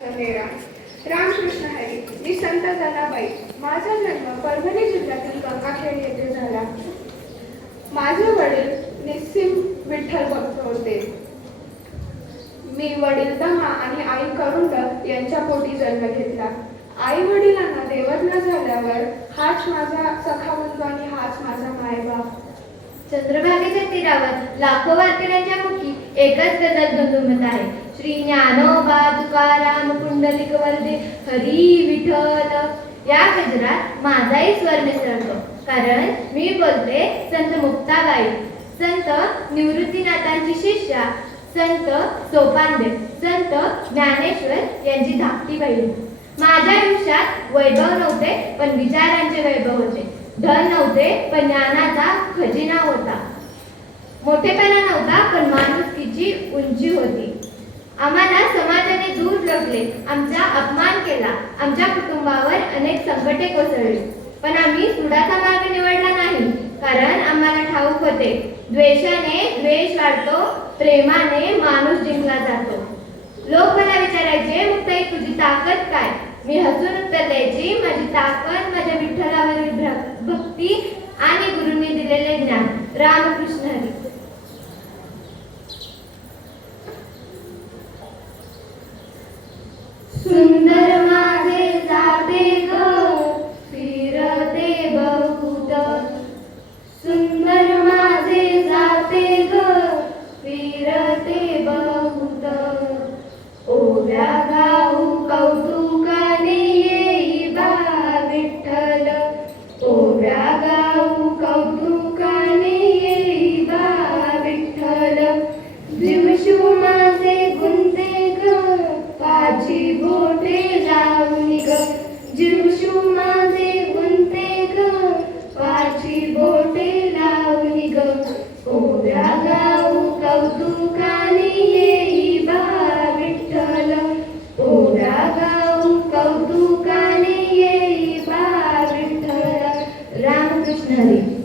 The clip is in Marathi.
मेरा रामकृष्ण हरी. मी संत जनाबाई. माझा जन्म परभणी जिल्ह्यातील गंगाखेड येथे झाला. माझे वडील निस्सिम विठ्ठल भक्त होते. मी वडील दमा आणि आई करुंड यांच्या पोटी जन्म घेतला. आई वडिलांना देवज्ञ झाल्यावर हाच माझा सखा बंधू आणि हाच माझा मायबाप. चंद्रभागेच्या तीरावर लाखो वारकऱ्यांच्या मुखी एकच गजल गुंजुमत आहे. श्री ज्ञानोबा तुकाराम पुंडलिक वरदे हरी विठ्ठल. या गजरात माझाही स्वर मिसळतो, कारण मी बोलते संत मुक्ताबाई, संत निवृत्तीनाथांची शिष्या, संत सोपानदेव, संत ज्ञानेश्वर यांची धाकटी बहीण. माझ्या आयुष्यात वैभव नव्हते, पण विचारांचे वैभव होते. धन नव्हते, पण ज्ञानाचा खजिना होता. मोठेपणा नव्हता, पण माणुसकीची उंची होती. आम्हाला समाजाने दूर रखले, आमचा अपमान केला, आमच्या कुटुंबावर अनेक संकटे कोसळली. पण आम्ही सुडाचा मार्ग निवडला नाही, कारण आम्हाला ठाऊक होते, द्वेषाने द्वेष वाढतो, प्रेमाने माणूस जिंकला जातो. लोक मला विचारायचे, मुक्ताई तुझी ताकद काय? मी हसून उत्तर द्यायची, माझी ताकद माझ्या विठ्ठलावरील भक्ती आणि गुरूंनी दिलेले ज्ञान. रामकृष्ण हरी. सुंदर माझे जाते ग फिरते बहुत, सुंदर माझे जाते ग फिरते बहुत. ओव्या गाऊ कौतुकाने येई बा विठ्ठल, ओव्या गाऊ कौतुकाने येई बा विठ्ठल. जीवशू माझे गुंते ग पाची बोटे लावून ग, जीवशू माझे गुंते ग पाची बोटे लावून ग. ओव्या गाऊ कौतुकाने येई बा विठ्ठल, ओव्या गाऊ कौतुकाने येई बा विठ्ठल. रामकृष्ण हरी.